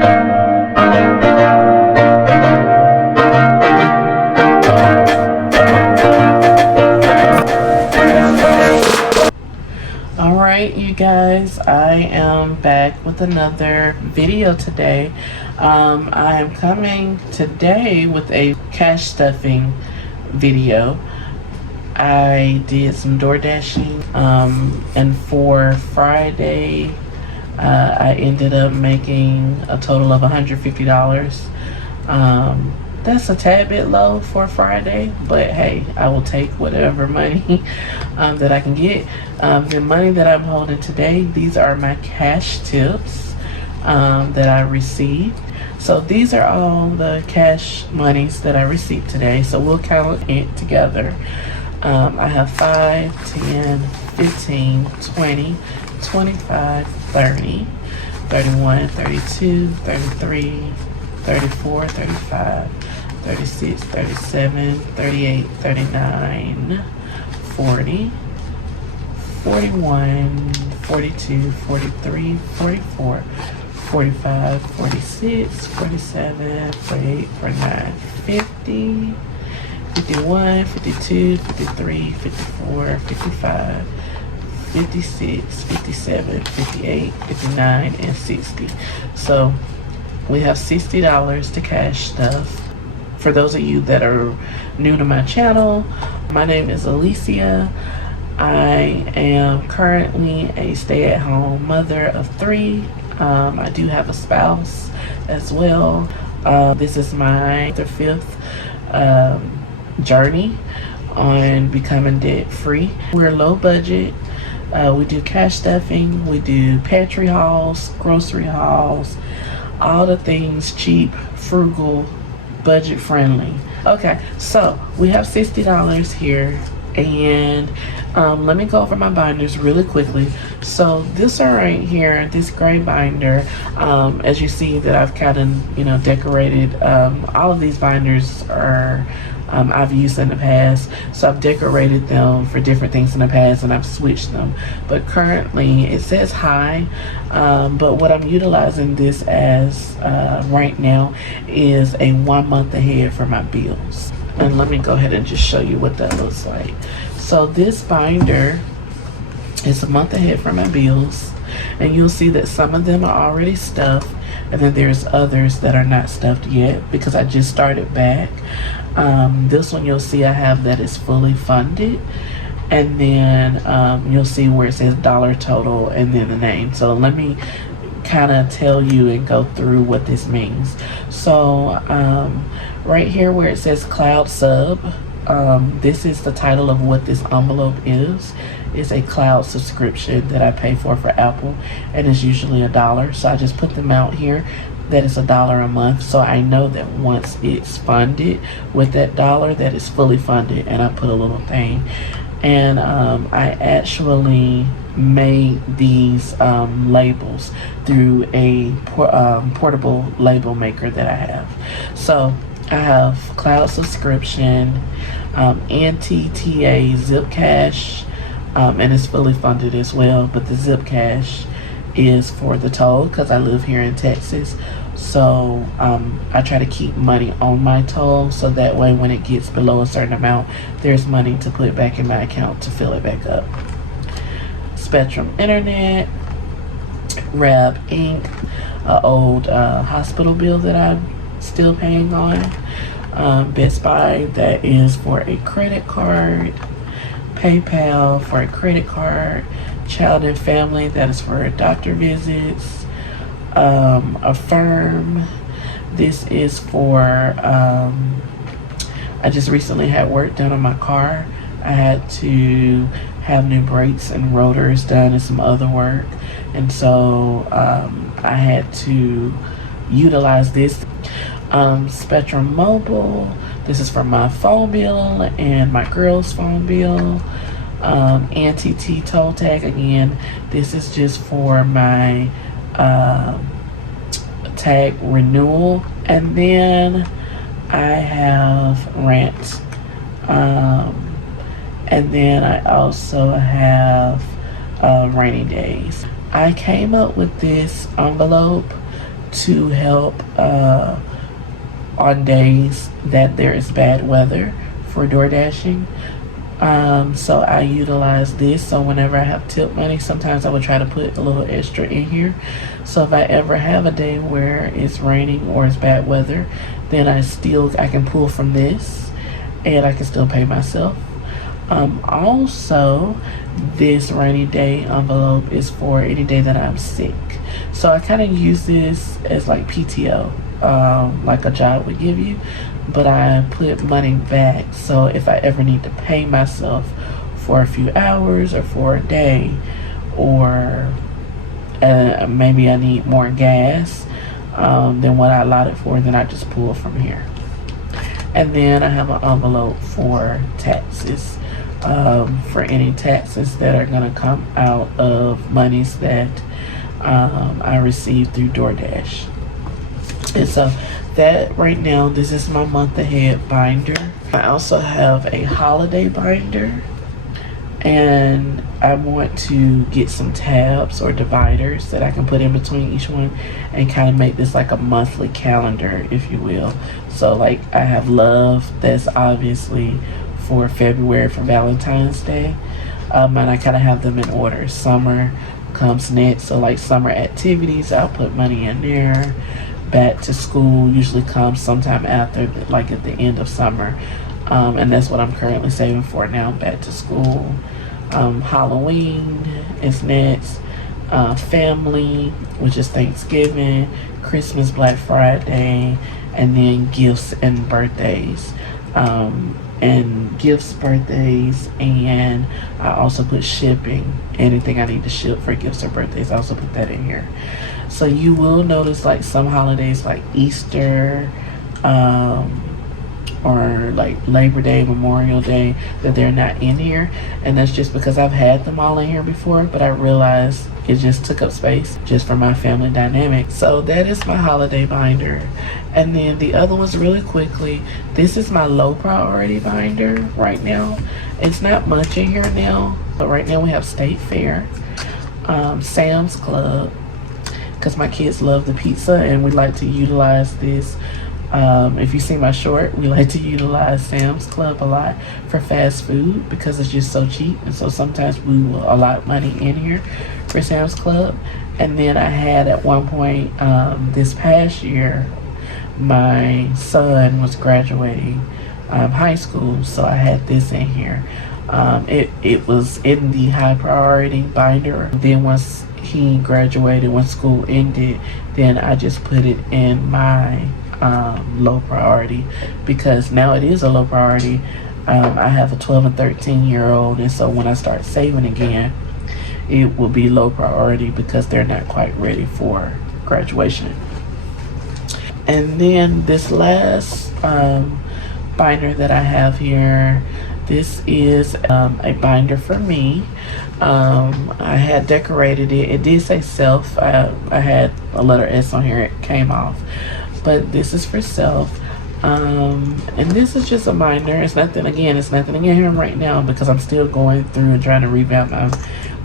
Alright, you guys, I am back with another video today. I am coming today with a cash stuffing video. I did some door dashing, and for Friday I ended up making a total of $150. That's a tad bit low for Friday, but hey, I will take whatever money that I can get. The money that I'm holding today, these are my cash tips that I received. So these are all the cash monies that I received today. So we'll count it together. I have 5, 10, 15, 20, 25, 30, 31, 32, 33, 34, 35, 36, 37, 38, 39, 40, 41, 42, 43, 44, 45, 46, 47, 48, 49, 50, 51, 52, 53, 54, 55, 56, 57, 58, 59, and 60. So we have $60 to cash stuff. For those of you that are new to my channel, my name is Alicia. I am currently a stay-at-home mother of 3. I do have a spouse as well. This is my 5th journey on becoming debt-free. We're low budget. We do cash stuffing, we do pantry hauls, grocery hauls, all the things cheap, frugal, budget friendly. Okay, so we have $60 here, and let me go over my binders really quickly. So this one right here, this gray binder, as you see that I've kind of decorated. All of these binders are I've used in the past, so I've decorated them for different things in the past, and I've switched them. But currently it says high, but what I'm utilizing this as right now is a 1 month ahead for my bills. And let me go ahead and just show you what that looks like. So this binder is a month ahead for my bills, and you'll see that some of them are already stuffed, and then there's others that are not stuffed yet because I just started back. This one you'll see I have that is fully funded, and then you'll see where it says dollar total and then the name. So let me kind of tell you and go through what this means. So right here where it says cloud sub, this is the title of what this envelope is. It's a cloud subscription that I pay for Apple, and it's usually $1. So I just put them out here that is $1 a month, so I know that once it's funded with that $1, that it's fully funded, and I put a little thing. And I actually made these labels through a portable label maker that I have. So I have cloud subscription, NTTA zip cash, and it's fully funded as well, but the zip cash is for the toll because I live here in Texas. So I try to keep money on my toll, so that way when it gets below a certain amount, there's money to put back in my account to fill it back up. Spectrum Internet, Rab Inc., an old hospital bill that I'm still paying on. Best Buy, that is for a credit card. PayPal for a credit card. Child and Family, that is for doctor visits. Affirm, this is for I just recently had work done on my car. I had to have new brakes and rotors done and some other work, and so I had to utilize this. Spectrum Mobile, this is for my phone bill and my girl's phone bill. NTT toll tag, again, this is just for my tag renewal. And then I have rent, and then I also have rainy days. I came up with this envelope to help on days that there is bad weather for door dashing. So I utilize this. So whenever I have tip money, sometimes I would try to put a little extra in here. So if I ever have a day where it's raining or it's bad weather, then I can pull from this and I can still pay myself. Also, this rainy day envelope is for any day that I'm sick. So I kind of use this as like PTO, like a job would give you, but I put money back. So if I ever need to pay myself for a few hours or for a day, or maybe I need more gas than what I allotted for, then I just pull from here. And then I have an envelope for taxes, for any taxes that are going to come out of monies that I received through DoorDash. And so that right now, this is my month ahead binder. I also have a holiday binder, and I want to get some tabs or dividers that I can put in between each one and kind of make this like a monthly calendar, if you will. So like I have love, that's obviously for February for Valentine's Day, and I kind of have them in order. Summer comes next, so like summer activities, I'll put money in there. Back to school usually comes sometime after, like at the end of summer, and that's what I'm currently saving for now, back to school. Halloween is next, family, which is Thanksgiving, Christmas, Black Friday, and then gifts and birthdays. And gifts, birthdays, and I also put shipping, anything I need to ship for gifts or birthdays, I also put that in here. So you will notice like some holidays like Easter, or like Labor Day, Memorial Day, that they're not in here, and that's just because I've had them all in here before, but I realized it just took up space just for my family dynamic. So that is my holiday binder. And then the other ones, really quickly, this is my low priority binder right now. It's not much in here now, but right now we have State Fair, Sam's Club, because my kids love the pizza and we like to utilize this. If you see my short, we like to utilize Sam's Club a lot for fast food because it's just so cheap, and so sometimes we will allot money in here for Sam's Club. And then I had at one point, this past year, my son was graduating high school, so I had this in here. It was in the high priority binder. Then once he graduated, when school ended, then I just put it in my low priority, because now it is a low priority. I have a 12 and 13-year-old, and so when I start saving again, it will be low priority because they're not quite ready for graduation. And then this last binder that I have here, this is a binder for me. I had decorated it. It did say self. I had a letter S on here. It came off. But this is for self. And this is just a binder. It's nothing, again, it's nothing in here right now because I'm still going through and trying to revamp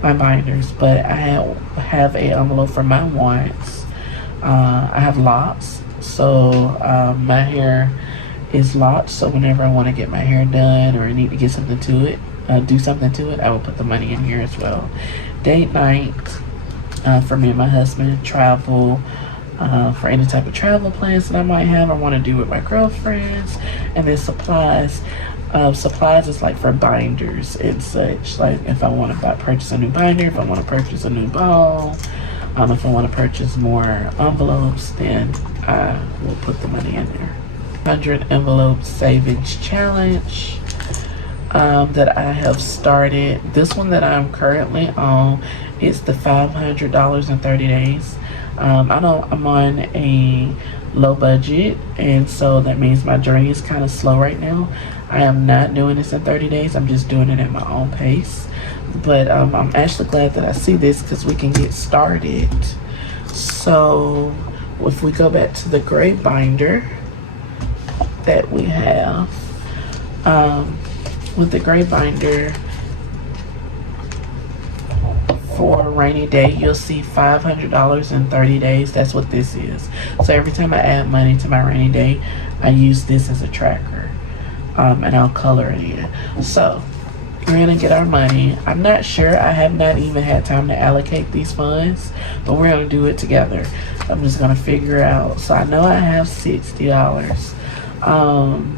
my binders. But I have a envelope for my wants. I have locks. So my hair is locked, so whenever I want to get my hair done or I need to get something to it, do something to it, I will put the money in here as well. Date night for me and my husband. Travel, for any type of travel plans that I might have or want to do with my girlfriends. And then supplies. Supplies is like for binders and such, like if I want to purchase a new binder, if I want to purchase a new ball, if I want to purchase more envelopes, then I will put the money in there. 100 envelope savings challenge that I have started. This one that I'm currently on is the $500 in 30 days. I'm on a low budget, and so that means my journey is kind of slow right now. I am not doing this in 30 days. I'm just doing it at my own pace. But I'm actually glad that I see this because we can get started. So if we go back to the gray binder that we have, with the gray binder for rainy day, you'll see $500 in 30 days. That's what this is. So every time I add money to my rainy day, I use this as a tracker, and I'll color it in. So we're gonna get our money. I'm not sure, I have not even had time to allocate these funds, but we're gonna do it together. I'm just gonna figure out. So I know I have $60.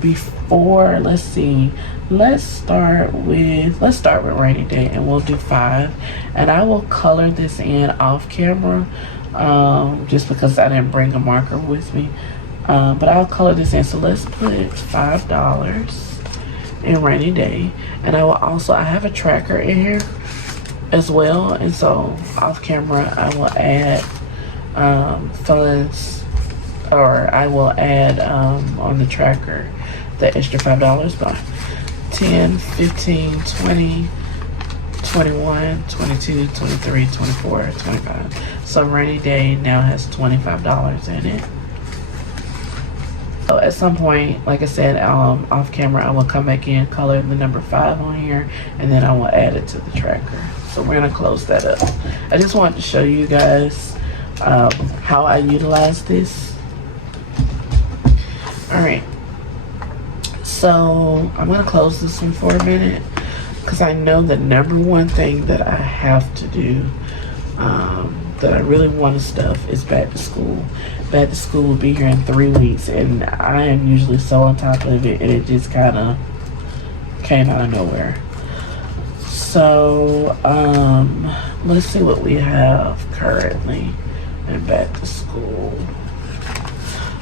Before, let's see, let's start with rainy day, and we'll do 5. And I will color this in off camera, just because I didn't bring a marker with me. But I'll color this in. So let's put $5 in rainy day. And I will also, I have a tracker in here as well, and so off camera I will add funds, or I will add on the tracker the extra $5 by 10, 15, 20, 21, 22, 23, 24, 25. So rainy day now has $25 in it. So at some point, like I said, off camera, I will come back in, color the number 5 on here, and then I will add it to the tracker. So we're gonna close that up. I just wanted to show you guys how I utilize this. All right, so I'm gonna close this one for a minute, because I know the number one thing that I have to do, that I really want to stuff, is back to school. Back to school will be here in 3 weeks, and I am usually so on top of it, and it just kind of came out of nowhere. So let's see what we have currently in back to school.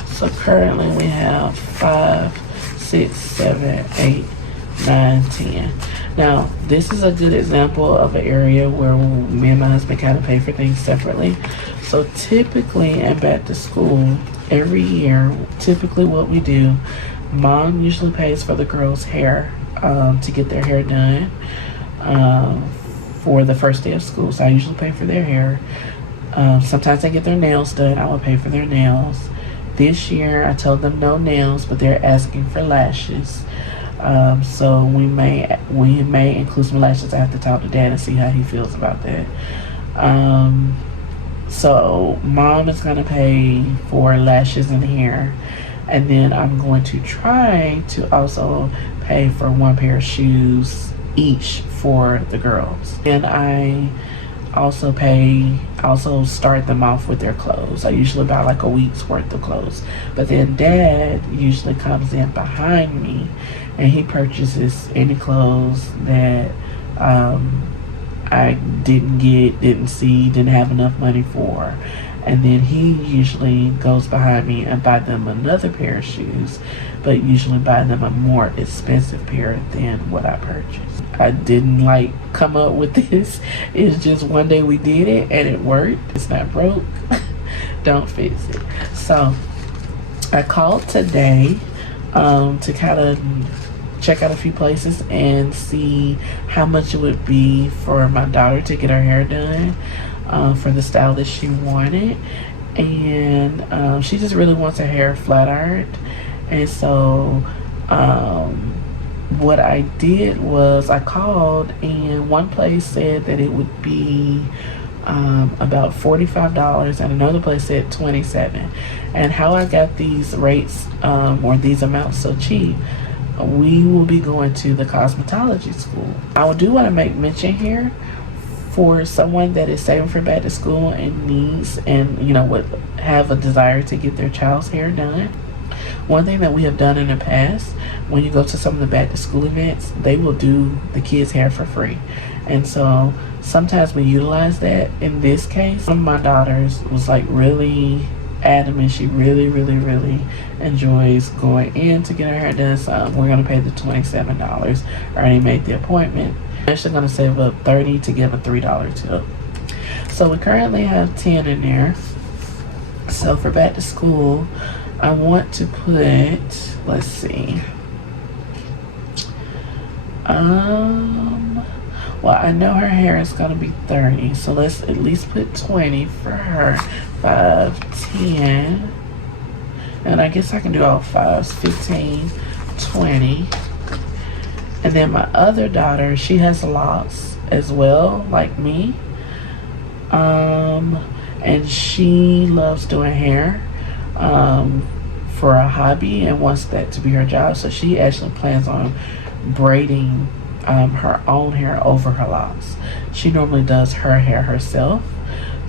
So currently we have 5, 6, 7, 8, 9, 10. Now, this is a good example of an area where me and my husband kind of pay for things separately. So typically in back to school, every year, typically what we do, mom usually pays for the girls' hair, to get their hair done for the first day of school. So I usually pay for their hair. Sometimes they get their nails done, I will pay for their nails. This year I told them no nails, but they're asking for lashes. So we may include some lashes. I have to talk to Dad and see how he feels about that. So mom is gonna pay for lashes and hair, and then I'm going to try to also pay for 1 pair of shoes each for the girls. And I also start them off with their clothes. I usually buy like a week's worth of clothes, but then Dad usually comes in behind me and he purchases any clothes that I didn't see, didn't have enough money for. And then he usually goes behind me and buy them another pair of shoes, but usually buy them a more expensive pair than what I purchased. I didn't come up with this. It's just one day we did it and it worked. It's not broke. Don't fix it. So I called today to kind of check out a few places and see how much it would be for my daughter to get her hair done for the style that she wanted. And she just really wants her hair flat ironed. And so what I did was I called, and one place said that it would be about $45, and another place said $27. And how I got these rates or these amounts so cheap, we will be going to the cosmetology school. I do want to make mention here, for someone that is saving for back to school and needs, and would have a desire to get their child's hair done. One thing that we have done in the past, when you go to some of the back to school events, they will do the kids' hair for free. And so sometimes we utilize that. In this case, one of my daughters was really adamant. She really enjoys going in to get her hair done. So we're going to pay the $27. I already made the appointment. I'm actually going to save up $30 to give a $3 tip. So we currently have 10 in there. So for back to school, I want to put, let's see. Well, I know her hair is going to be 30, so let's at least put 20 for her. 5, 10, and I guess I can do all 5s, 15, 20. And then my other daughter, she has locks as well, like me. And she loves doing hair for a hobby and wants that to be her job. So she actually plans on braiding her own hair over her locks. She normally does her hair herself.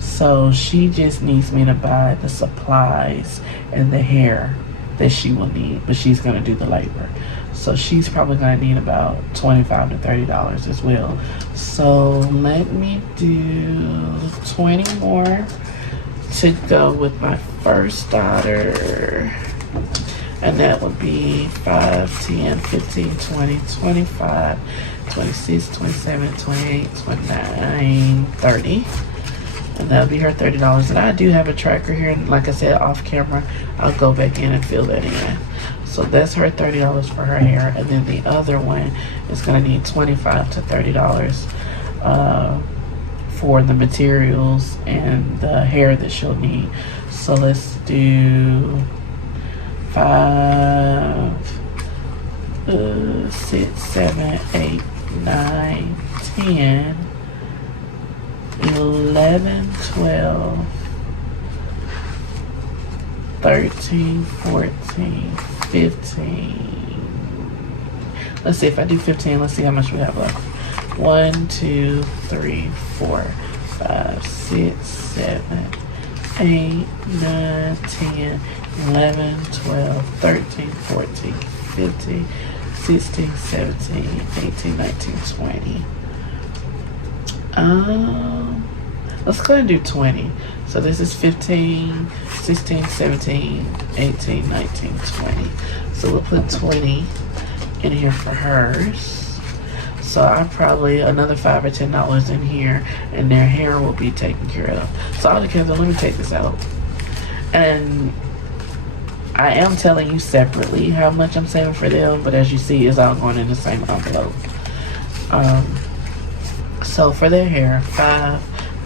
So she just needs me to buy the supplies and the hair that she will need, but she's going to do the labor. So she's probably going to need about $25 to $30 as well. So let me do 20 more to go with my first daughter. And that would be 5, 10, 15, 20, 25, 26, 27, 28, 29, 30. And that'll be her $30. And I do have a tracker here, and like I said, off camera, I'll go back in and fill that in. So that's her $30 for her hair. And then the other one is gonna need $25 to $30 for the materials and the hair that she'll need. So let's do 5, 6, 7, 8, 9, 10, 11, 12, 13, 14, 15. Let's see if I do 15. Let's see how much we have left. 1, 2, 3, 4, 5, 6, 7, 8, 9, 10, 11, 12, 13, 14, 15, 16, 17, 18, 19, 20. Let's go ahead and do 20. So this is 15, 16, 17, 18, 19, 20. So we'll put 20 in here for hers. So I probably another $5 or $10 in here, and their hair will be taken care of. So altogether, let me take this out. And I am telling you separately how much I'm saving for them, but as you see, it's all going in the same envelope. So for their hair, 5,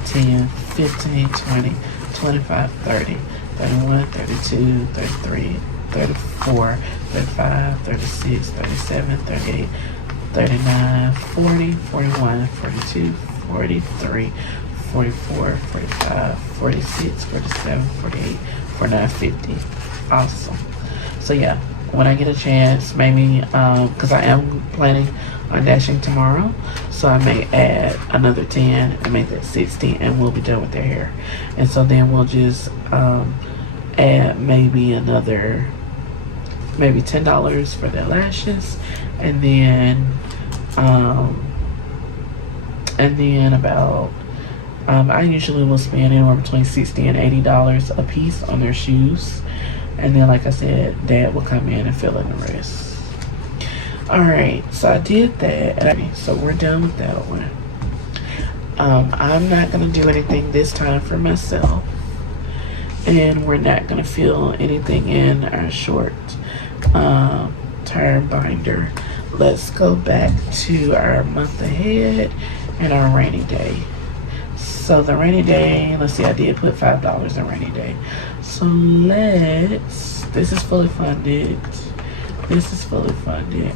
10, 15, 20, 25, 30, 31, 32, 33, 34, 35, 36, 37, 38, 39, 40, 41, 42, 43, 44, 45, 46, 47, 48, 49, 50. Awesome. So yeah, when I get a chance, maybe, because I am planning on dashing tomorrow, so I may add another 10 and make that 60, and we'll be done with their hair. And so then we'll just add maybe another, maybe $10 for their lashes, and then about I usually will spend anywhere between $60 and $80 a piece on their shoes. And then, like I said, Dad will come in and fill in the rest. Alright, so I did that. So we're done with that one. I'm not going to do anything this time for myself. And we're not going to fill anything in our short term binder. Let's go back to our month ahead and our rainy day. So the rainy day, let's see, I did put $5 in rainy day. So this is fully funded. This is fully funded.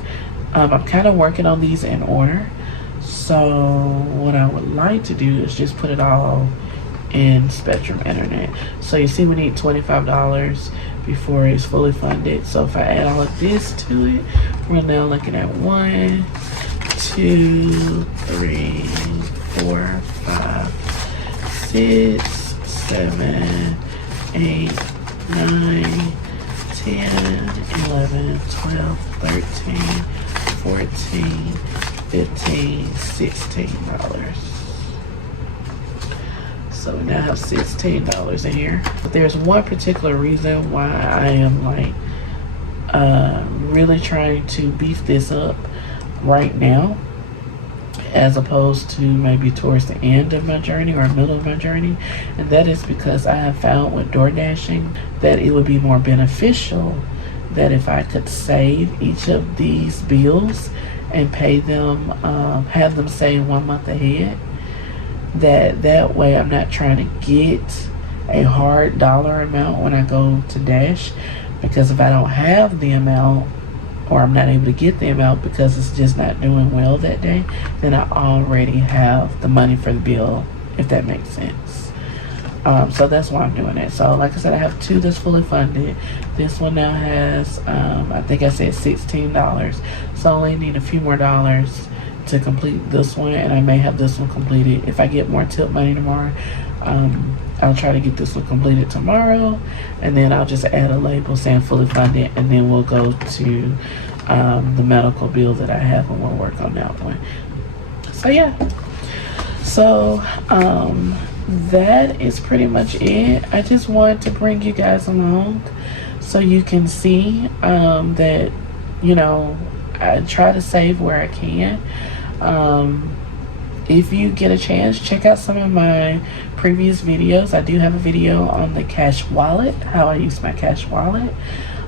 I'm kind of working on these in order. So what I would like to do is just put it all in Spectrum Internet. So you see we need $25 before it's fully funded. So if I add all of this to it, we're now looking at 1, 2, 3, 4, 5, 6, 7, 8, 9, 10, 11, 12, 13, 14, 15, $16. So we now have $16 in here. But there's one particular reason why I am like really trying to beef this up right now, as opposed to maybe towards the end of my journey or middle of my journey. And that is because I have found with door dashing that it would be more beneficial that if I could save each of these bills and pay them, have them save 1 month ahead, that way I'm not trying to get a hard dollar amount when I go to dash, because if I don't have the amount, or I'm not able to get the amount because it's just not doing well that day, then I already have the money for the bill if that makes sense. So that's why I'm doing it. So like I said, I have 2 that's fully funded. This one now has, I think I said $16. So I only need a few more dollars to complete this one, and I may have this one completed. If I get more tip money tomorrow, I'll try to get this one completed tomorrow, and then I'll just add a label saying fully funded, and then we'll go to the medical bill that I have, and we'll work on that one. So yeah, so that is pretty much it. I just wanted to bring you guys along so you can see that, you know, I try to save where I can. If you get a chance, check out some of my previous videos. I do have a video on the Cash Wallet, how I use my Cash Wallet,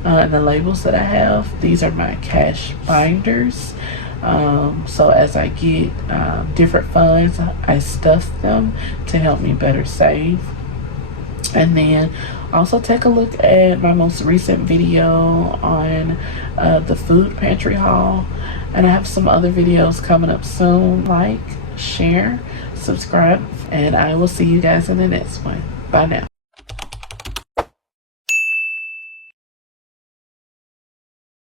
and the labels that I have. These are my cash binders. So as I get different funds, I stuff them to help me better save. And then also take a look at my most recent video on the food pantry haul, and I have some other videos coming up soon. Like, share, subscribe, and I will see you guys in the next one. Bye now.